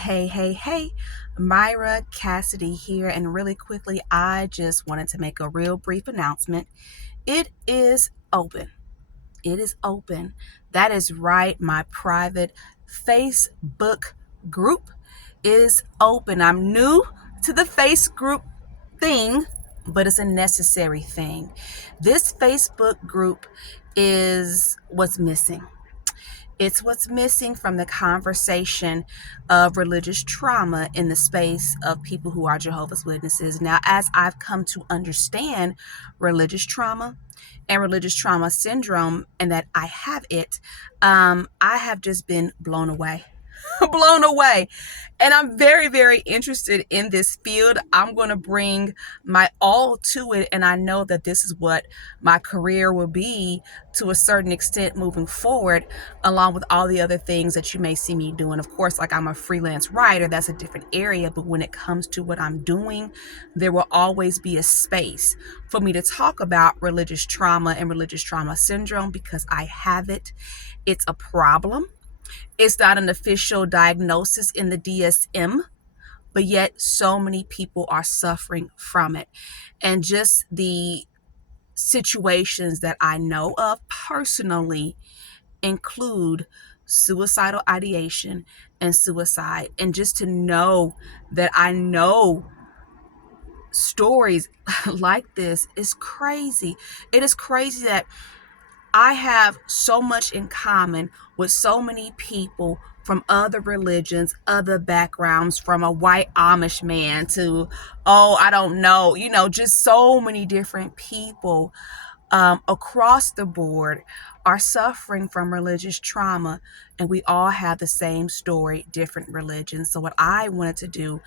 Hey, Myra Cassidy here, and really quickly, I just wanted to make a real brief announcement. It is open. It is open. That is right. My private Facebook group is open. I'm new to the face group thing, but it's a necessary thing. This Facebook group is what's missing. It's what's missing from the conversation of religious trauma in the space of people who are Jehovah's Witnesses. Now, as I've come to understand religious trauma and religious trauma syndrome, and that I have it, I have just been blown away. Blown away. And I'm very, very interested in this field. I'm going to bring my all to it. And I know that this is what my career will be to a certain extent moving forward, along with all the other things that you may see me doing. Of course, like I'm a freelance writer, that's a different area. But when it comes to what I'm doing, there will always be a space for me to talk about religious trauma and religious trauma syndrome because I have it. It's a problem. It's not an official diagnosis in the DSM, but yet so many people are suffering from it. And just the situations that I know of personally include suicidal ideation and suicide. And just to know that I know stories like this is crazy. It is crazy that I have so much in common with so many people from other religions, other backgrounds, from a white Amish man to, I don't know, just so many different people across the board are suffering from religious trauma, and we all have the same story, different religions. So what I wanted to do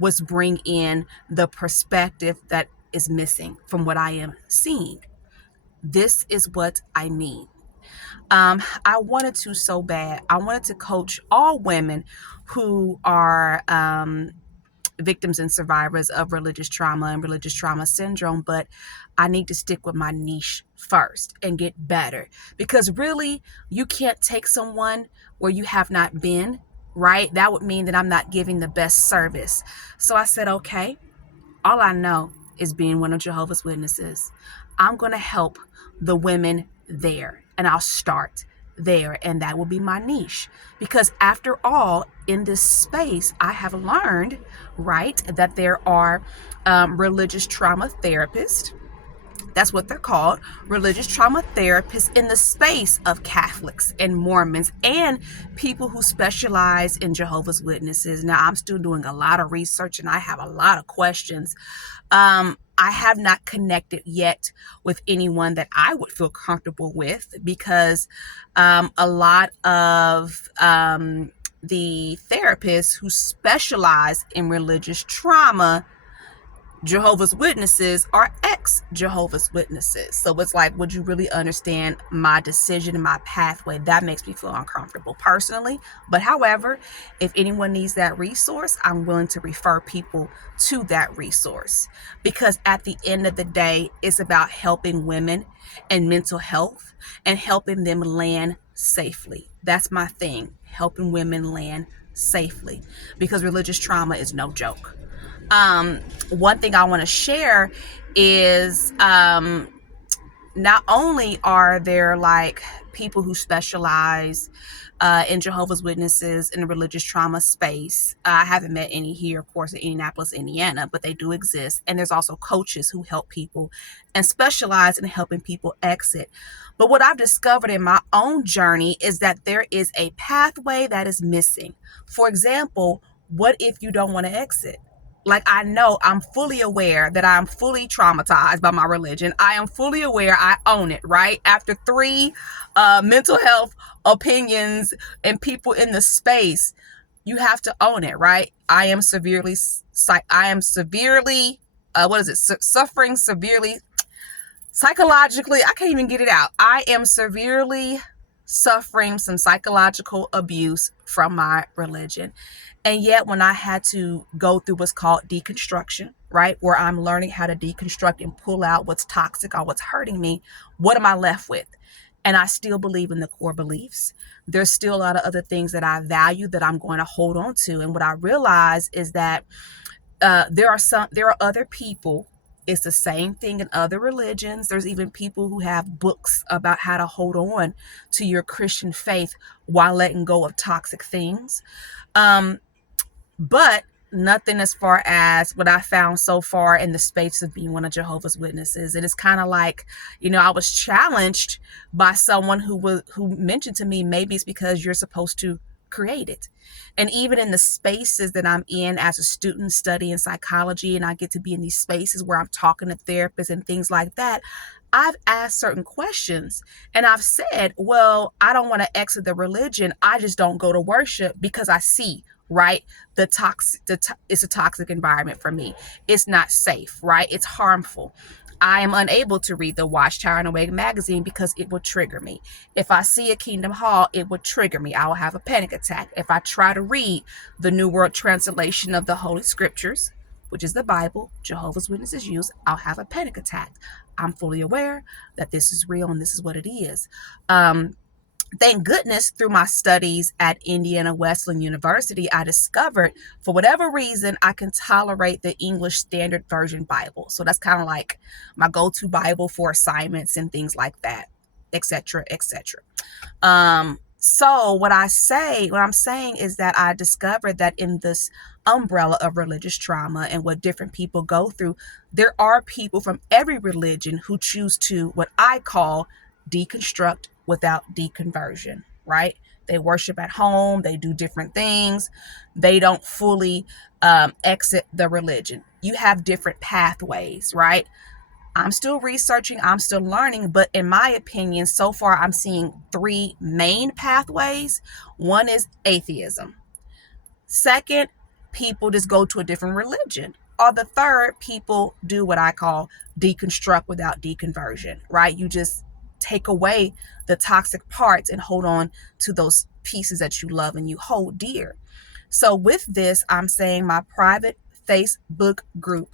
was bring in the perspective that is missing from what I am seeing. This is what I mean. I wanted to so bad. I wanted to coach all women who are victims and survivors of religious trauma and religious trauma syndrome, but I need to stick with my niche first and get better, because really you can't take someone where you have not been, right? That would mean that I'm not giving the best service. So I said, okay, all I know is being one of Jehovah's Witnesses. I'm going to help the women there, and I'll start there, and that will be my niche. Because after all, in this space, I have learned, right, that there are religious trauma therapists. That's what they're called, religious trauma therapists, in the space of Catholics and Mormons and people who specialize in Jehovah's Witnesses. Now, I'm still doing a lot of research and I have a lot of questions. I have not connected yet with anyone that I would feel comfortable with, because a lot of the therapists who specialize in religious trauma, Jehovah's Witnesses, are ex-Jehovah's Witnesses. So it's like, would you really understand my decision and my pathway? That makes me feel uncomfortable personally. But however, if anyone needs that resource, I'm willing to refer people to that resource, because at the end of the day, it's about helping women and mental health and helping them land safely. That's my thing, helping women land safely, because religious trauma is no joke. One thing I want to share is not only are there like people who specialize in Jehovah's Witnesses in the religious trauma space. I haven't met any here, of course, in Indianapolis, Indiana, but they do exist. And there's also coaches who help people and specialize in helping people exit. But what I've discovered in my own journey is that there is a pathway that is missing. For example, what if you don't want to exit? Like, I know, I'm fully aware that I'm fully traumatized by my religion. I am fully aware, I own it, right? After 3 mental health opinions and people in the space, you have to own it, right? I am severely, suffering severely, psychologically, I can't even get it out. I am severely suffering some psychological abuse from my religion. And yet when I had to go through what's called deconstruction, right, where I'm learning how to deconstruct and pull out what's toxic or what's hurting me, what am I left with? and I still believe in the core beliefs. There's still a lot of other things that I value that I'm going to hold on to. And what I realize is that there are other people. It's the same thing in other religions. There's even people who have books about how to hold on to your Christian faith while letting go of toxic things. Um, but nothing as far as what I found so far in the space of being one of Jehovah's Witnesses. It is kind of like, I was challenged by someone who mentioned to me, maybe it's because you're supposed to create it. And even in the spaces that I'm in as a student studying psychology, and I get to be in these spaces where I'm talking to therapists and things like that, I've asked certain questions and I've said, well, I don't want to exit the religion. I just don't go to worship because I see, right? It's a toxic environment for me. It's not safe, right? It's harmful. I am unable to read the Watchtower and Awake magazine because it will trigger me. If I see a Kingdom Hall, it will trigger me. I will have a panic attack. If I try to read the New World Translation of the Holy Scriptures, which is the Bible, Jehovah's Witnesses use, I'll have a panic attack. I'm fully aware that this is real and this is what it is. Thank goodness through my studies at Indiana Wesleyan University, I discovered for whatever reason, I can tolerate the English Standard Version Bible. So that's kind of like my go-to Bible for assignments and things like that, etc., etc. So what I'm saying is that I discovered that in this umbrella of religious trauma and what different people go through, there are people from every religion who choose to, what I call, deconstruct without deconversion, right? They worship at home, they do different things, they don't fully exit the religion. You have different pathways, right? I'm still researching, I'm still learning, but in my opinion, so far I'm seeing three main pathways. One is atheism. Second, people just go to a different religion. Or the third, people do what I call deconstruct without deconversion, right? You just take away the toxic parts and hold on to those pieces that you love and you hold dear. So with this, I'm saying my private Facebook group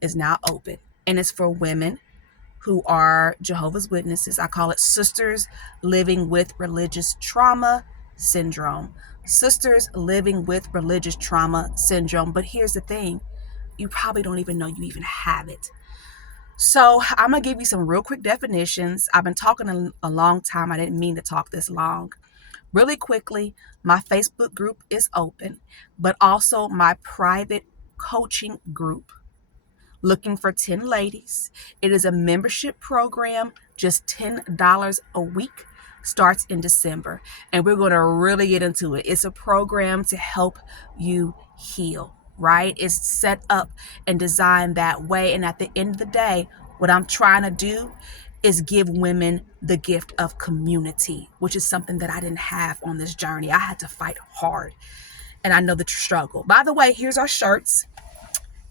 is now open, and it's for women who are Jehovah's Witnesses. I call it Sisters Living with Religious Trauma Syndrome. Sisters living with religious trauma syndrome. But here's the thing, you probably don't even know you even have it. So I'm going to give you some real quick definitions. I've been talking a long time. I didn't mean to talk this long. Really quickly, my Facebook group is open, but also my private coaching group, looking for 10 ladies. It is a membership program, just $10 a week, starts in December. And we're going to really get into it. It's a program to help you heal, right? It's set up and designed that way. And at the end of the day, what I'm trying to do is give women the gift of community, which is something that I didn't have on this journey. I had to fight hard, and I know the struggle. By the way, here's our shirts.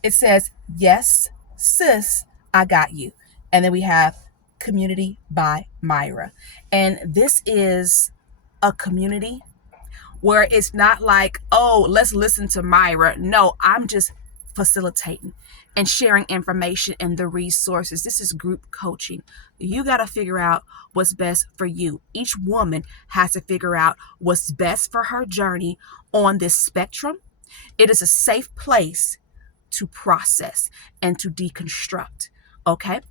It says, yes, sis, I got you. And then we have Community by Mira. And this is a community where it's not like, oh, let's listen to Mira. No, I'm just facilitating and sharing information and the resources. This is group coaching. You got to figure out what's best for you. Each woman has to figure out what's best for her journey on this spectrum. It is a safe place to process and to deconstruct. Okay.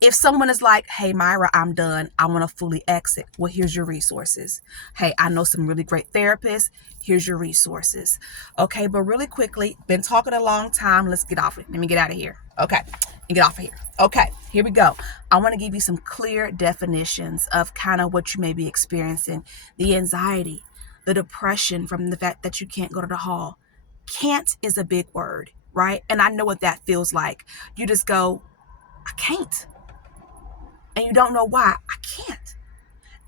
If someone is like, hey, Mira, I'm done, I want to fully exit. Well, here's your resources. Hey, I know some really great therapists. Here's your resources. Okay. But really quickly, been talking a long time. Let's get off it. Let me get out of here. Okay. And get off of here. Okay. Here we go. I want to give you some clear definitions of kind of what you may be experiencing. The anxiety, the depression from the fact that you can't go to the hall. Can't is a big word, right? And I know what that feels like. You just go, I can't. And you don't know why. I can't.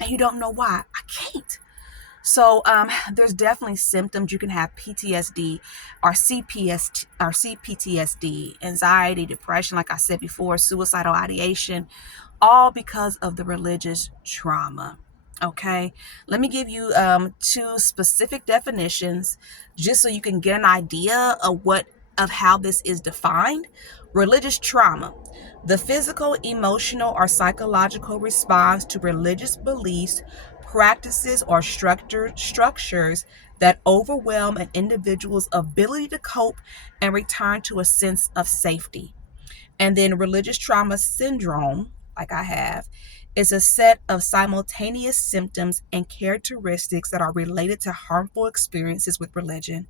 And you don't know why. I can't. So there's definitely symptoms. You can have PTSD or CPTSD, anxiety, depression, like I said before, suicidal ideation, all because of the religious trauma. Okay, let me give you two specific definitions just so you can get an idea of how this is defined. Religious trauma, the physical, emotional, or psychological response to religious beliefs, practices, or structures that overwhelm an individual's ability to cope and return to a sense of safety. And then religious trauma syndrome, like I have, is a set of simultaneous symptoms and characteristics that are related to harmful experiences with religion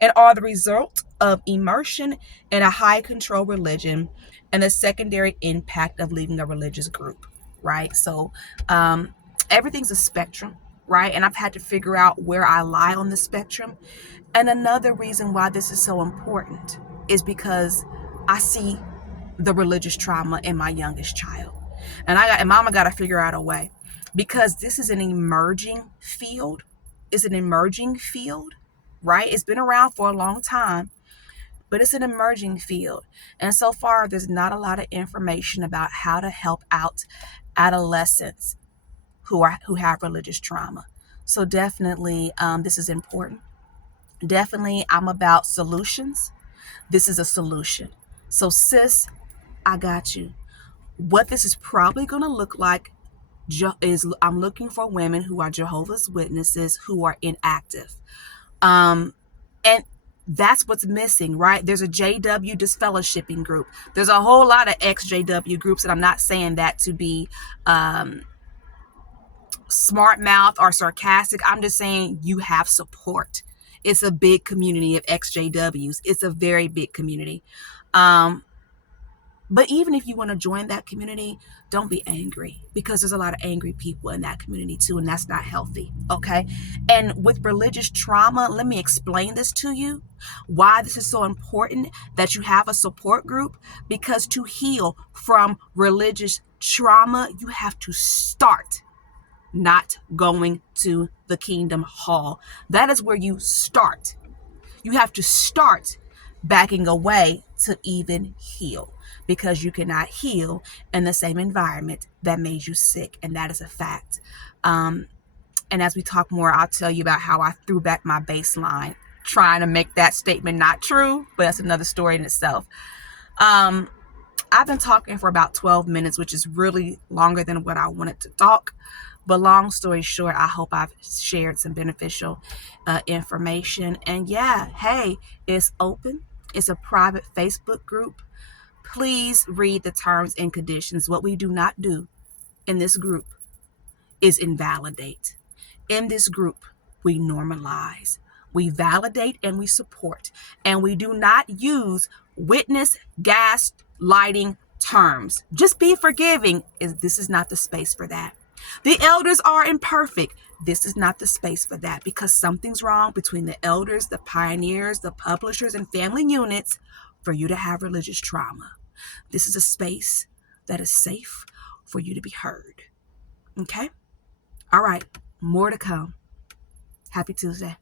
and are the result of immersion in a high control religion and the secondary impact of leaving a religious group, right? So everything's a spectrum, right? And I've had to figure out where I lie on the spectrum. And another reason why this is so important is because I see the religious trauma in my youngest child. And mama got to figure out a way, because this is an emerging field. It's an emerging field, right? It's been around for a long time, but it's an emerging field. And so far, there's not a lot of information about how to help out adolescents who have religious trauma. So definitely, this is important. Definitely, I'm about solutions. This is a solution. So sis, I got you. What this is probably going to look like is I'm looking for women who are Jehovah's Witnesses who are inactive. And that's what's missing, right? There's a JW disfellowshipping group. There's a whole lot of ex-JW groups, and I'm not saying that to be smart mouth or sarcastic. I'm just saying you have support. It's a big community of ex-JWs. It's a very big community. But even if you want to join that community, don't be angry, because there's a lot of angry people in that community too, and that's not healthy, okay? And with religious trauma, let me explain this to you, why this is so important that you have a support group. Because to heal from religious trauma, you have to start not going to the Kingdom Hall. That is where you start. You have to start backing away to even heal, because you cannot heal in the same environment that made you sick, and that is a fact. And as we talk more, I'll tell you about how I threw back my baseline trying to make that statement not true, but that's another story in itself. I've been talking for about 12 minutes, which is really longer than what I wanted to talk. But long story short, I hope I've shared some beneficial information. And yeah, hey, it's open. It's a private Facebook group. Please read the terms and conditions. What we do not do in this group is invalidate. In this group, we normalize, we validate, and we support. And we do not use witness gaslighting terms. Just be forgiving. This is not the space for that. The elders are imperfect. This is not the space for that, because something's wrong between the elders, the pioneers, the publishers, and family units for you to have religious trauma. This is a space that is safe for you to be heard. Okay? All right. More to come. Happy Tuesday.